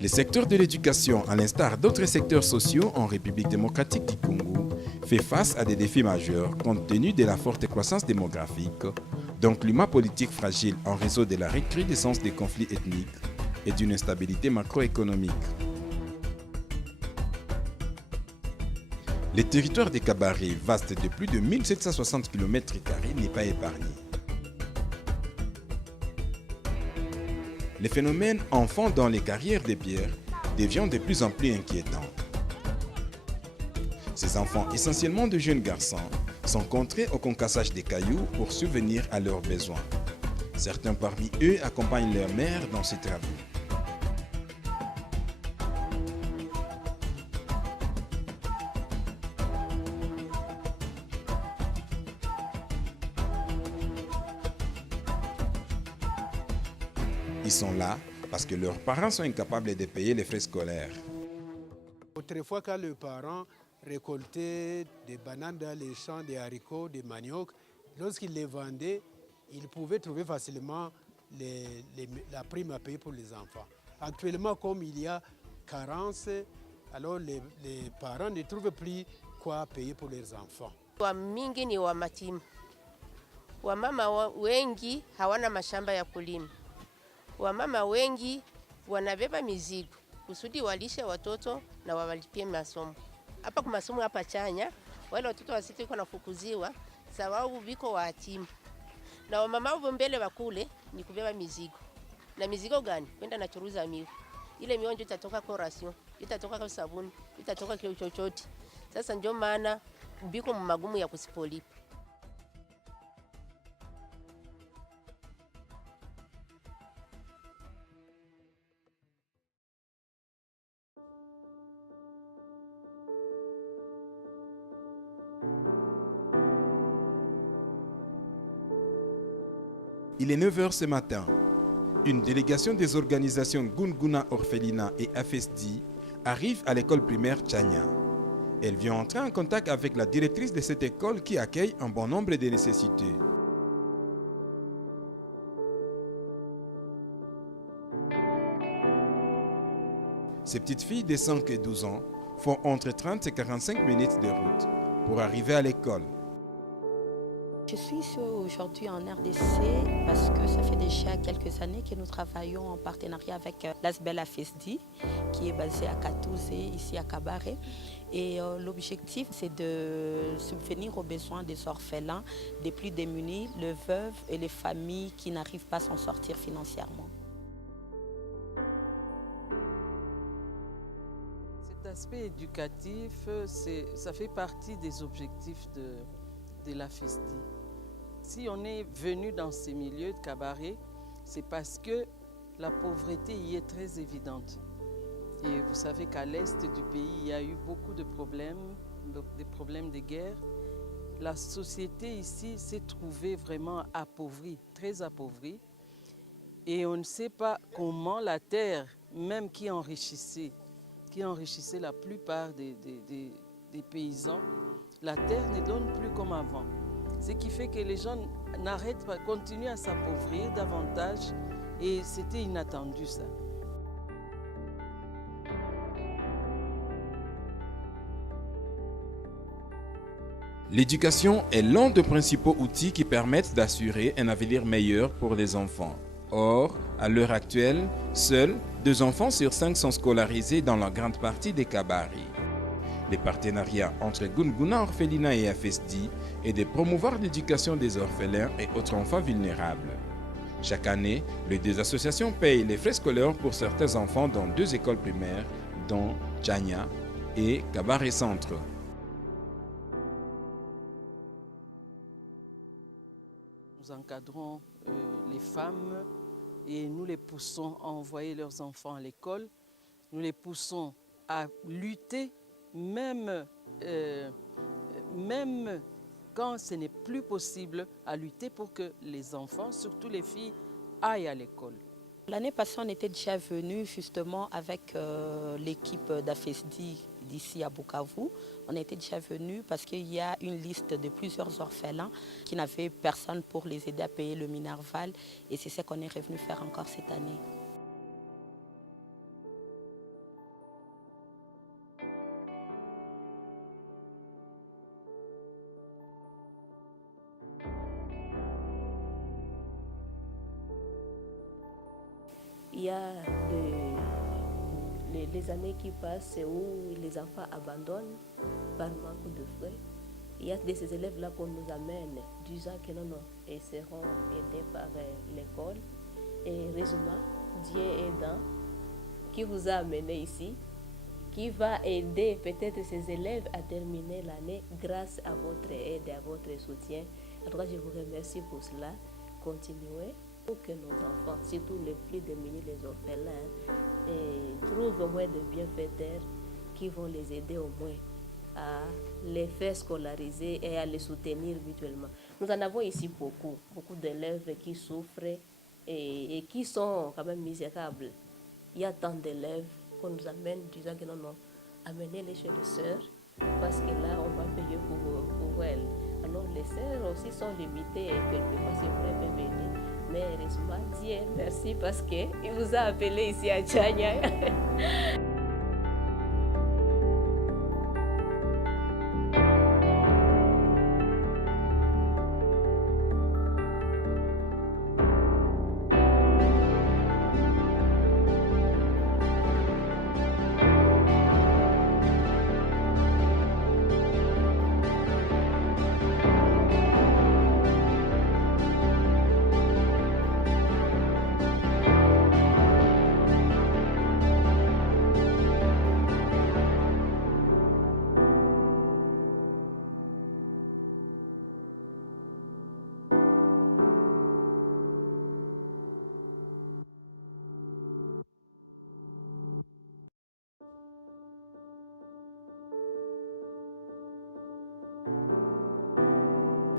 Le secteur de l'éducation, à l'instar d'autres secteurs sociaux en République démocratique du Congo, fait face à des défis majeurs compte tenu de la forte croissance démographique, d'un climat politique fragile en raison de la recrudescence des conflits ethniques et d'une instabilité macroéconomique. Le territoire des Kabaré, vaste de plus de 1760 km², n'est pas épargné. Le phénomène enfants dans les carrières de pierre devient de plus en plus inquiétant. Ces enfants, essentiellement de jeunes garçons, sont contraints au concassage des cailloux pour subvenir à leurs besoins. Certains parmi eux accompagnent leur mère dans ces travaux. Ils sont là parce que leurs parents sont incapables de payer les frais scolaires. Autrefois, quand les parents récoltaient des bananes dans les champs, des haricots, des maniocs, lorsqu'ils les vendaient, ils pouvaient trouver facilement la prime à payer pour les enfants. Actuellement, comme il y a carence, alors les parents ne trouvent plus quoi payer pour leurs enfants. Mingi ni wa matima. Wamama wengi hawana mashamba ya kulima. Wamama wengi wanabeba mizigo kusudi walishe watoto na wawalipie masomo. Hapa kwa masomo hapa Chanya, wale watoto wasiti kwa nafukuziwa sababu biko watima. Na wamama wao mbele wakule ni kubeba mizigo. Na mizigo gani? Kwenda na churuza miwa. Ile miwa ndio itatoka kwa ration, itatoka kwa sabuni, itatoka kwa chochote. Sasa ndio maana biko magumu ya kusipolipa. Il est 9h ce matin. Une délégation des organisations Gunguna Orphelinat et AFESDI arrive à l'école primaire Chanya. Elle vient entrer en contact avec la directrice de cette école qui accueille un bon nombre de nécessités. Ces petites filles de 5 et 12 ans font entre 30 et 45 minutes de route pour arriver à l'école. Je suis ici aujourd'hui en RDC parce que ça fait déjà quelques années que nous travaillons en partenariat avec l'ASBEL AFESDI qui est basé à Katouzé, ici à Kabaré. Et l'objectif, c'est de subvenir aux besoins des orphelins, des plus démunis, les veuves et les familles qui n'arrivent pas à s'en sortir financièrement. Cet aspect éducatif, ça fait partie des objectifs de l'AFESDI. Si on est venu dans ces milieux de Kabaré, c'est parce que la pauvreté y est très évidente. Et vous savez qu'à l'est du pays, il y a eu beaucoup de problèmes, des problèmes de guerre. La société ici s'est trouvée vraiment appauvrie, très appauvrie. Et on ne sait pas comment la terre, même qui enrichissait la plupart des paysans, la terre ne donne plus comme avant. Ce qui fait que les gens n'arrêtent pas, continuent à s'appauvrir davantage et c'était inattendu ça. L'éducation est l'un des principaux outils qui permettent d'assurer un avenir meilleur pour les enfants. Or, à l'heure actuelle, seuls 2 enfants sur 5 sont scolarisés dans la grande partie des Kabaré. Les partenariats entre Gunguna Orphelinat et AFESDI est de promouvoir l'éducation des orphelins et autres enfants vulnérables. Chaque année, les 2 associations payent les frais scolaires pour certains enfants dans 2 écoles primaires, dont Chanya et Kabaré Centre. Nous encadrons les femmes et nous les poussons à envoyer leurs enfants à l'école. Nous les poussons à lutter même quand ce n'est plus possible, à lutter pour que les enfants, surtout les filles, aillent à l'école. L'année passée, on était déjà venu justement avec l'équipe d'AFESDI d'ici à Bukavu. On était déjà venu parce qu'il y a une liste de plusieurs orphelins qui n'avaient personne pour les aider à payer le Minerval et c'est ce qu'on est revenu faire encore cette année. Il y a les années qui passent où les enfants abandonnent par manque de frais. Il y a de ces élèves-là qu'on nous amène, disant que non, ils seront aidés par l'école. Et heureusement, Dieu aidant, qui vous a amené ici, qui va aider peut-être ces élèves à terminer l'année grâce à votre aide et à votre soutien. En tout cas, je vous remercie pour cela. Continuez pour que nos enfants, surtout les plus démunis, les orphelins, trouvent au moins de bienfaiteurs qui vont les aider au moins à les faire scolariser et à les soutenir mutuellement. Nous en avons ici beaucoup d'élèves qui souffrent et qui sont quand même misérables. Il y a tant d'élèves qu'on nous amène disant que non, amenez-les chez les sœurs parce que là, on va payer pour elles. Alors les sœurs aussi sont limitées et quelquefois c'est vrai, bébé. Mais heureusement, Dieu, merci parce qu'il vous a appelé ici à Tchania.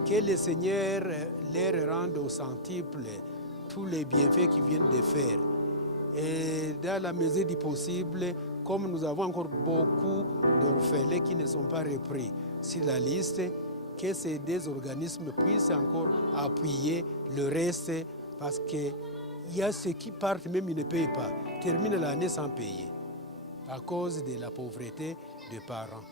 Que le Seigneur leur rende au centuple tous les bienfaits qu'ils viennent de faire. Et dans la mesure du possible, comme nous avons encore beaucoup d'orphelins qui ne sont pas repris sur la liste, que ces deux organismes puissent encore appuyer le reste parce qu'il y a ceux qui partent, même ils ne payent pas, terminent l'année sans payer à cause de la pauvreté des parents.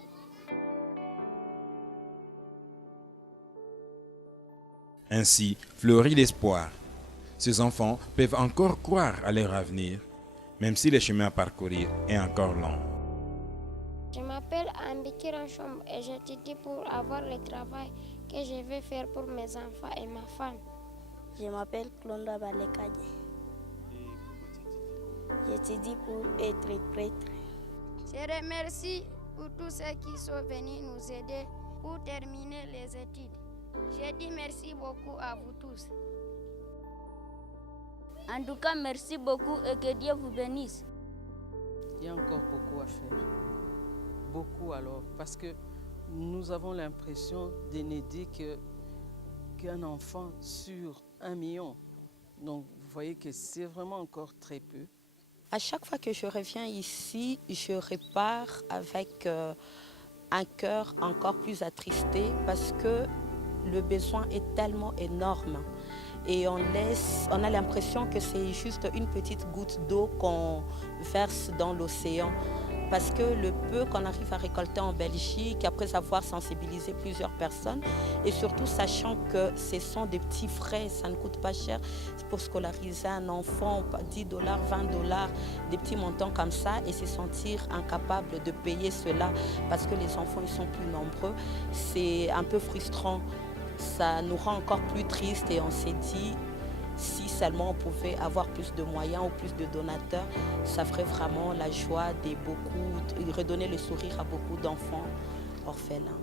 Ainsi fleurit l'espoir. Ces enfants peuvent encore croire à leur avenir, même si le chemin à parcourir est encore long. Je m'appelle Ambiki Ranchom et j'étudie pour avoir le travail que je vais faire pour mes enfants et ma femme. Je m'appelle Klonda Balekadje. J'étudie pour être prêtre. Je remercie pour tous ceux qui sont venus nous aider pour terminer les études. Je dis merci beaucoup à vous tous. En tout cas, merci beaucoup et que Dieu vous bénisse. Il y a encore beaucoup à faire. Beaucoup alors, parce que nous avons l'impression d'aider qu'un enfant sur 1 million. Donc vous voyez que c'est vraiment encore très peu. À chaque fois que je reviens ici, je repars avec un cœur encore plus attristé parce que le besoin est tellement énorme et on a l'impression que c'est juste une petite goutte d'eau qu'on verse dans l'océan. Parce que le peu qu'on arrive à récolter en Belgique, après avoir sensibilisé plusieurs personnes, et surtout sachant que ce sont des petits frais, ça ne coûte pas cher pour scolariser un enfant, 10 $, 20 $, des petits montants comme ça, et se sentir incapable de payer cela parce que les enfants ils sont plus nombreux, c'est un peu frustrant. Ça nous rend encore plus tristes et on s'est dit, si seulement on pouvait avoir plus de moyens ou plus de donateurs, ça ferait vraiment la joie de beaucoup, redonner le sourire à beaucoup d'enfants orphelins.